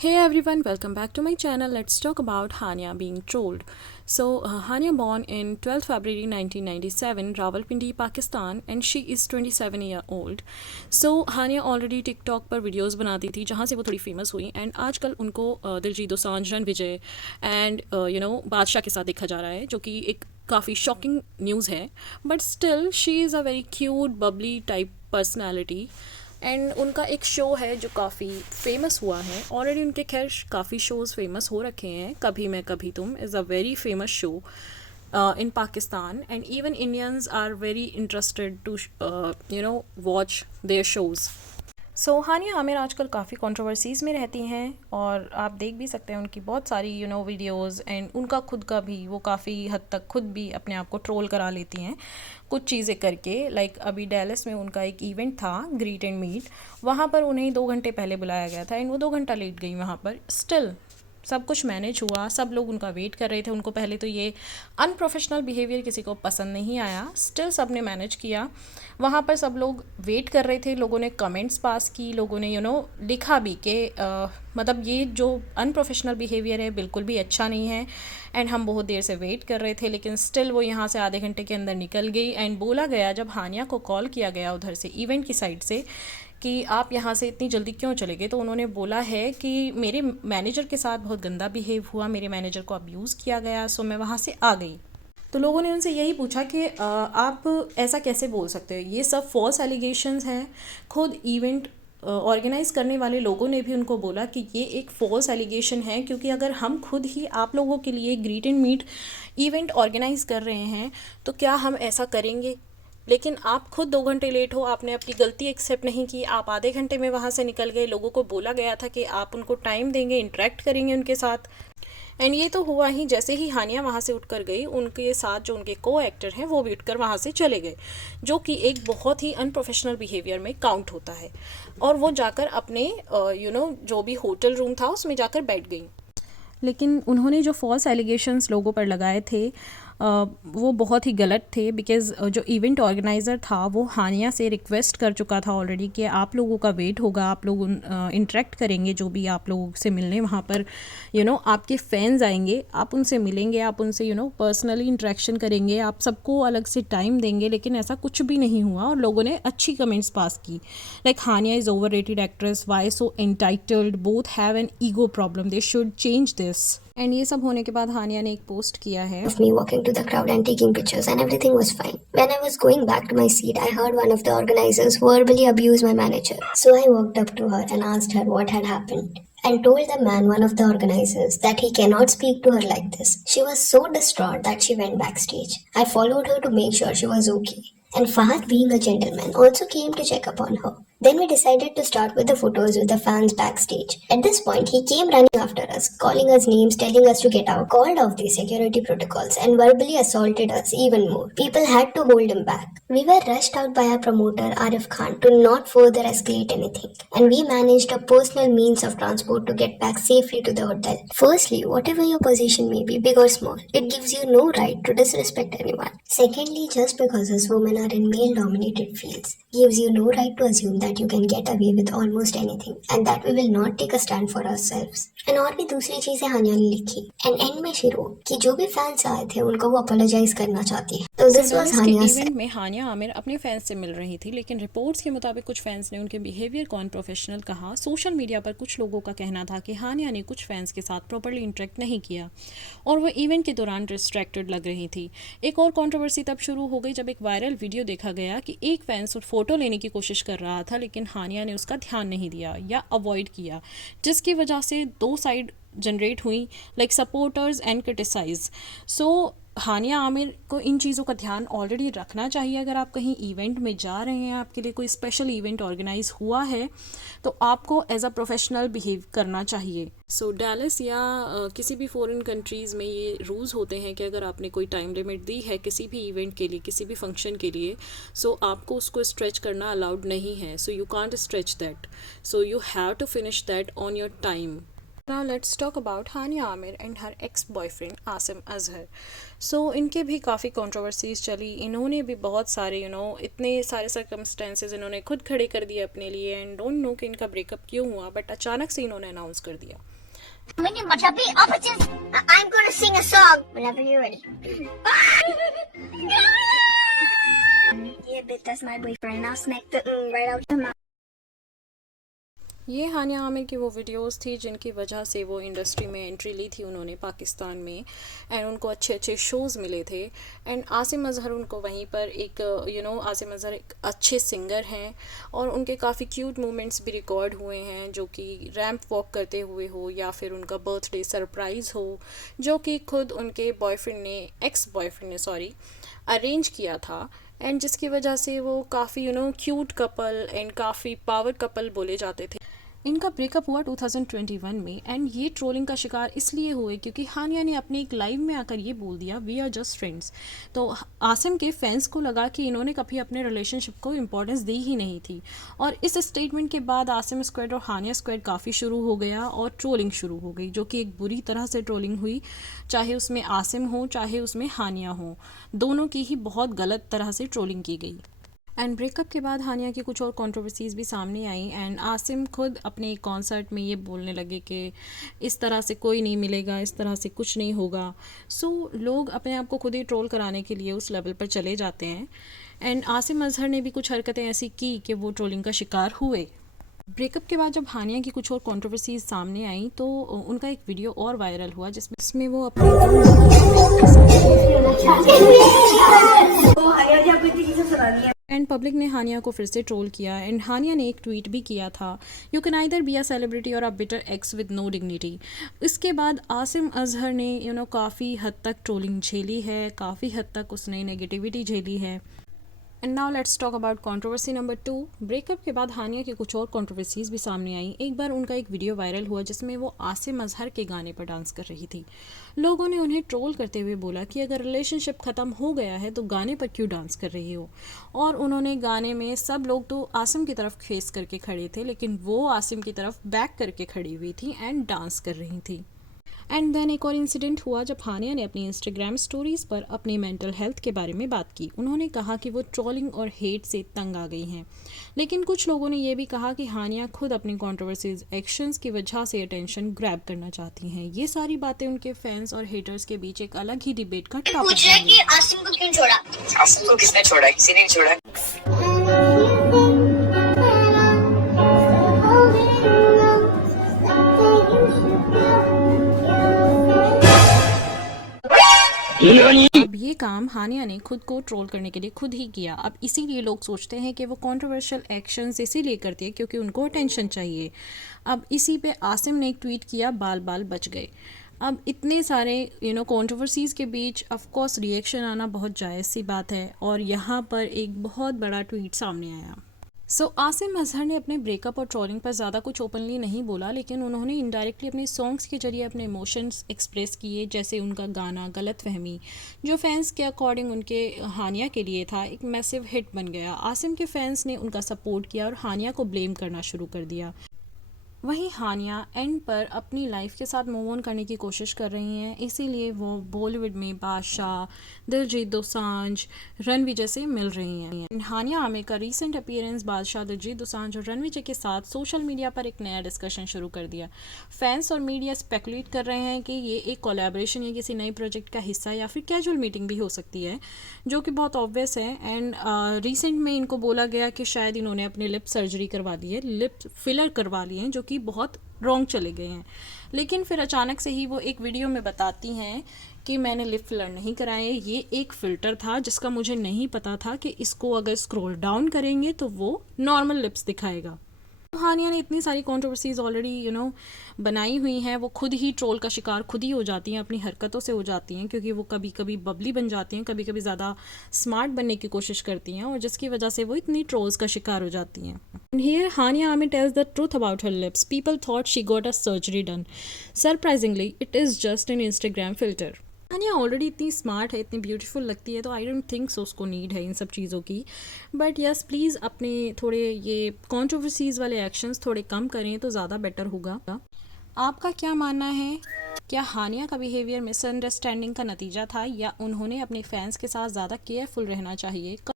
Hey everyone, welcome back to my channel. Let's talk about Hania being trolled. Hania born in 12th February 1997, Rawalpindi, Pakistan, and she is 27-year-old. Hania already TikTok पर videos बनाती थी जहाँ से वो थोड़ी famous हुई and आजकल उनको दिलजीत दोसांझ, रणविजय एंड बादशाह के साथ देखा जा रहा है जो कि एक काफ़ी शॉकिंग न्यूज़ है. But still she is a very cute Babli type personality and उनका एक शो है जो काफ़ी फेमस हुआ है. ऑलरेडी उनके खैर काफ़ी शोज़ फेमस हो रखे हैं. कभी मैं कभी तुम is a very famous show in Pakistan, and even Indians are very interested to watch their shows. हानिया आमिर आजकल काफ़ी कंट्रोवर्सीज़ में रहती हैं और आप देख भी सकते हैं उनकी बहुत सारी वीडियोस एंड उनका खुद का भी वो काफ़ी हद तक खुद भी अपने आप को ट्रोल करा लेती हैं कुछ चीज़ें करके. लाइक अभी डैलस में उनका एक इवेंट था ग्रीट एंड मीट, वहाँ पर उन्हें 2 घंटे पहले बुलाया गया था एंड वो 2 घंटा लेट गई वहाँ पर. स्टिल सब कुछ मैनेज हुआ, सब लोग उनका वेट कर रहे थे. उनको पहले तो ये अनप्रोफेशनल बिहेवियर किसी को पसंद नहीं आया. स्टिल सब ने मैनेज किया. वहाँ पर सब लोग वेट कर रहे थे. लोगों ने कमेंट्स पास की, लोगों ने लिखा भी कि मतलब ये जो अनप्रोफेशनल बिहेवियर है बिल्कुल भी अच्छा नहीं है एंड हम बहुत देर से वेट कर रहे थे. लेकिन स्टिल वो यहाँ से आधे घंटे के अंदर निकल गई एंड बोला गया जब हानिया को कॉल किया गया उधर से इवेंट की साइड से कि आप यहाँ से इतनी जल्दी क्यों चले गए, तो उन्होंने बोला है कि मेरे मैनेजर के साथ बहुत गंदा बिहेव हुआ, मेरे मैनेजर को अब्यूज़ किया गया, सो मैं वहाँ से आ गई. तो लोगों ने उनसे यही पूछा कि आप ऐसा कैसे बोल सकते हो, ये सब फॉल्स एलिगेशंस हैं. खुद इवेंट ऑर्गेनाइज़ करने वाले लोगों ने भी उनको बोला कि ये एक फॉल्स एलिगेशन है, क्योंकि अगर हम खुद ही आप लोगों के लिए greet and meet event organize कर रहे हैं तो क्या हम ऐसा करेंगे. लेकिन आप खुद 2 घंटे लेट हो, आपने अपनी गलती एक्सेप्ट नहीं की, आप आधे घंटे में वहाँ से निकल गए. लोगों को बोला गया था कि आप उनको टाइम देंगे, इंटरेक्ट करेंगे उनके साथ, एंड ये तो हुआ ही. जैसे ही हानिया वहाँ से उठकर गई, उनके साथ जो उनके को एक्टर हैं वो भी उठकर वहाँ से चले गए, जो कि एक बहुत ही अनप्रोफेशनल बिहेवियर में काउंट होता है. और वो जाकर अपने जो भी होटल रूम था उसमें जाकर बैठ गई. लेकिन उन्होंने जो फॉल्स एलिगेशंस लोगों पर लगाए थे वो बहुत ही गलत थे. बिकॉज़ जो इवेंट ऑर्गेनाइज़र था वो हानिया से रिक्वेस्ट कर चुका था ऑलरेडी कि आप लोगों का वेट होगा, आप लोग इंटरेक्ट करेंगे, जो भी आप लोगों से मिलने वहाँ पर आपके फैंस आएंगे, आप उनसे मिलेंगे, आप उनसे पर्सनली इंटरेक्शन करेंगे, आप सबको अलग से टाइम देंगे. लेकिन ऐसा कुछ भी नहीं हुआ और लोगों ने अच्छी कमेंट्स पास की. Like Hania is overrated actress, why so entitled, both have an ego problem, they should change this. And ये सब होने के बाद हानिया ने एक पोस्ट किया है of me walking to the crowd and taking pictures, and everything was fine. When I was going back to my seat, I heard one of the organizers verbally abuse my manager. So I walked up to her and asked her what had happened, and told the man, one of the organizers, that he cannot speak to her like this. She was so distraught that she went backstage. I followed her to make sure she was okay. And Fahad, being a gentleman, also came to check upon her. Then we decided to start with the photos with the fans backstage. At this point, he came running after us, calling us names, telling us to get out, called off the security protocols, and verbally assaulted us even more. People had to hold him back. We were rushed out by our promoter, Arif Khan, to not further escalate anything, and we managed a personal means of transport to get back safely to the hotel. Firstly, whatever your position may be, big or small, it gives you no right to disrespect anyone. Secondly, just because us women are in male-dominated fields, gives you no right to assume that you can get away with almost anything, and that we will not take a stand for ourselves. And और भी दूसरी चीजें हानिया ने लिखी. And end में she wrote कि जो भी फैंस आए थे उनको वो अपोलोजाइज करना चाहती है. तो दिस वाज हानिया इवेंट में हानिया आमिर अपने फैंस से मिल रही थी, लेकिन रिपोर्ट्स के मुताबिक कुछ फैंस ने उनके बिहेवियर को अनप्रोफेशनल कहा. सोशल मीडिया पर कुछ लोगों का कहना था कि हानिया ने कुछ फैंस के साथ प्रॉपर्ली इंटरेक्ट नहीं किया और वो इवेंट के दौरान डिस्ट्रैक्टेड लग रही थी. एक और कंट्रोवर्सी तब शुरू हो गई जब एक वायरल वीडियो देखा गया कि एक फैंस फ़ोटो लेने की कोशिश कर रहा था, लेकिन हानिया ने उसका ध्यान नहीं दिया या अवॉइड किया, जिसकी वजह से 2 साइड जनरेट हुई, लाइक सपोर्टर्स एंड क्रिटिसाइज. सो हानिया आमिर को इन चीज़ों का ध्यान ऑलरेडी रखना चाहिए. अगर आप कहीं इवेंट में जा रहे हैं, आपके लिए कोई स्पेशल इवेंट ऑर्गेनाइज हुआ है, तो आपको एज अ प्रोफेशनल बिहेव करना चाहिए. डैलस या किसी भी फॉरेन कंट्रीज़ में ये रूल्स होते हैं कि अगर आपने कोई टाइम लिमिट दी है किसी भी इवेंट के लिए, किसी भी फंक्शन के लिए, आपको उसको स्ट्रेच करना अलाउड नहीं है. You can't stretch that. You have to finish that on your time. Now let's talk about Hania Amir and her ex-boyfriend Asim Azhar. So इनके भी काफ़ी कंट्रोवर्सीज चली, इन्होंने भी बहुत सारे इतने सारे सर्कमस्टेंसेस इन्होंने खुद खड़े कर दिए अपने लिए, एंड डोंट नो कि इनका ब्रेकअप क्यों हुआ, बट अचानक से इन्होंने अनाउंस कर दिया. I'm gonna sing a song whenever you're ready. Yeah, bitch, that's my boyfriend. Now smack the right out your mouth. ये हानिया आमिर की वो वीडियोस थी जिनकी वजह से वो इंडस्ट्री में एंट्री ली थी उन्होंने पाकिस्तान में, एंड उनको अच्छे अच्छे शोज़ मिले थे. एंड आसिम अजहर उनको वहीं पर एक आसिम अजहर एक अच्छे सिंगर हैं और उनके काफ़ी क्यूट मोमेंट्स भी रिकॉर्ड हुए हैं, जो कि रैंप वॉक करते हुए हो या फिर उनका बर्थडे सरप्राइज़ हो, जो कि खुद उनके एक्स बॉयफ्रेंड ने अरेंज किया था, एंड जिसकी वजह से वो काफ़ी क्यूट कपल एंड काफ़ी पावर कपल बोले जाते थे. इनका ब्रेकअप हुआ 2021 में, एंड ये ट्रोलिंग का शिकार इसलिए हुए क्योंकि हानिया ने अपने एक लाइव में आकर ये बोल दिया, वी आर जस्ट फ्रेंड्स. तो आसिम के फैंस को लगा कि इन्होंने कभी अपने रिलेशनशिप को इम्पोर्टेंस दी ही नहीं थी, और इस स्टेटमेंट के बाद आसिम स्क्वाड और हानिया स्क्वाड काफ़ी शुरू हो गया और ट्रोलिंग शुरू हो गई, जो कि एक बुरी तरह से ट्रोलिंग हुई, चाहे उसमें आसिम हो चाहे उसमें हानिया हो, दोनों की ही बहुत गलत तरह से ट्रोलिंग की गई. एंड ब्रेकअप के बाद हानिया की कुछ और कंट्रोवर्सीज़ भी सामने आई, एंड आसिम खुद अपने एक कॉन्सर्ट में ये बोलने लगे कि इस तरह से कोई नहीं मिलेगा, इस तरह से कुछ नहीं होगा. सो लोग अपने आप को खुद ही ट्रोल कराने के लिए उस लेवल पर चले जाते हैं, एंड आसिम अजहर ने भी कुछ हरकतें ऐसी की कि वो ट्रोलिंग का शिकार हुए. ब्रेकअप के बाद जब हानिया की कुछ और कंट्रोवर्सीज सामने आई तो उनका एक वीडियो और वायरल हुआ जिसमें वो अपने एंड पब्लिक ने हानिया को फिर से ट्रोल किया, एंड हानिया ने एक ट्वीट भी किया था, you can either be a celebrity और a bitter ex with no dignity. इसके बाद आसिम अजहर ने काफ़ी हद तक ट्रोलिंग झेली है, काफ़ी हद तक उसने नेगेटिविटी झेली है. And now let's talk about controversy number 2. Breakup के बाद हानिया की कुछ और कंट्रोवर्सीज भी सामने आई. एक बार उनका एक वीडियो वायरल हुआ जिसमें वो आसिम अजहर के गाने पर डांस कर रही थी. लोगों ने उन्हें ट्रोल करते हुए बोला कि अगर रिलेशनशिप ख़त्म हो गया है तो गाने पर क्यों डांस कर रही हो. और उन्होंने गाने में सब लोग तो आसिम की तरफ फेस करके खड़े थे, लेकिन वो आसिम की तरफ बैक करके खड़ी हुई थी एंड डांस कर रही थी. एंड देन एक और इंसिडेंट हुआ जब हानिया ने अपनी इंस्टाग्राम स्टोरीज़ पर अपनी मेंटल हेल्थ के बारे में बात की. उन्होंने कहा कि वो ट्रोलिंग और हेट से तंग आ गई हैं, लेकिन कुछ लोगों ने यह भी कहा कि हानिया खुद अपनी कंट्रोवर्सीज एक्शंस की वजह से अटेंशन ग्रैब करना चाहती हैं. ये सारी बातें उनके फैंस और हेटर्स के बीच एक अलग ही डिबेट का टॉपिक बन गई. आसिम को क्यों छोड़ा? आसिम को किसने छोड़ा? किसी ने नहीं छोड़ा. अब ये काम हानिया ने खुद को ट्रोल करने के लिए खुद ही किया. अब इसीलिए लोग सोचते हैं कि वो कंट्रोवर्शियल एक्शंस इसीलिए करती है क्योंकि उनको अटेंशन चाहिए. अब इसी पे आसिम ने एक ट्वीट किया, बाल बाल बच गए. अब इतने सारे कंट्रोवर्सीज़ के बीच ऑफ कोर्स रिएक्शन आना बहुत जायज़ सी बात है, और यहाँ पर एक बहुत बड़ा ट्वीट सामने आया. आसिम अजहर ने अपने ब्रेकअप और ट्रोलिंग पर ज़्यादा कुछ ओपनली नहीं बोला, लेकिन उन्होंने इनडायरेक्टली अपने सॉन्ग्स के जरिए अपने इमोशंस एक्सप्रेस किए, जैसे उनका गाना गलत फहमी, जो फैंस के अकॉर्डिंग उनके हानिया के लिए था एक मैसिव हिट बन गया. आसिम के फैंस ने उनका सपोर्ट किया और हानिया को ब्लेम करना शुरू कर दिया. वहीं हानिया एंड पर अपनी लाइफ के साथ मूव ऑन करने की कोशिश कर रही हैं, इसीलिए वो बॉलीवुड में बादशाह, दिलजीत दोसांझ, रणवीर जैसे मिल रही हैं. हानिया आमिर का रीसेंट अपीयरेंस बादशाह, दिलजीत दोसांझ और रणवीर के साथ सोशल मीडिया पर एक नया डिस्कशन शुरू कर दिया. फैंस और मीडिया स्पेकुलेट कर रहे हैं कि ये एक कोलैबोरेशन या किसी नई प्रोजेक्ट का हिस्सा या फिर कैजुअल मीटिंग भी हो सकती है, जो कि बहुत ऑब्वियस है. एंड रिसेंट में इनको बोला गया कि शायद इन्होंने अपने लिप सर्जरी करवा ली है, लिप फिलर करवा लिए हैं, जो कि बहुत रॉन्ग चले गए हैं. लेकिन फिर अचानक से ही वो एक वीडियो में बताती हैं कि मैंने लिप फिलर नहीं कराए, ये एक फ़िल्टर था जिसका मुझे नहीं पता था कि इसको अगर स्क्रॉल डाउन करेंगे तो वो नॉर्मल लिप्स दिखाएगा. हानिया ने इतनी सारी कंट्रोवर्सीज ऑलरेडी बनाई हुई हैं, वो खुद ही ट्रोल का शिकार खुद ही हो जाती हैं, अपनी हरकतों से हो जाती हैं, क्योंकि वो कभी कभी बबली बन जाती हैं, कभी कभी ज़्यादा स्मार्ट बनने की कोशिश करती हैं, और जिसकी वजह से वो इतनी ट्रोल्स का शिकार हो जाती हैं. Here Hania Amir tells the truth about her lips. People thought she got a surgery done. Surprisingly, it is just an Instagram filter. Hania already इतनी स्मार्ट है, इतनी ब्यूटीफुल लगती है, तो आई डोंट थिंक सो उसको नीड है इन सब चीज़ों की. बट यस, प्लीज़ अपने थोड़े ये कंट्रोवर्सीज़ वाले एक्शंस थोड़े कम करें तो ज़्यादा बेटर होगा. आपका क्या मानना है? क्या हानिया का बिहेवियर मिसअंडरस्टैंडिंग का नतीजा था या उन्होंने अपने फैंस के साथ ज़्यादा केयरफुल रहना चाहिए?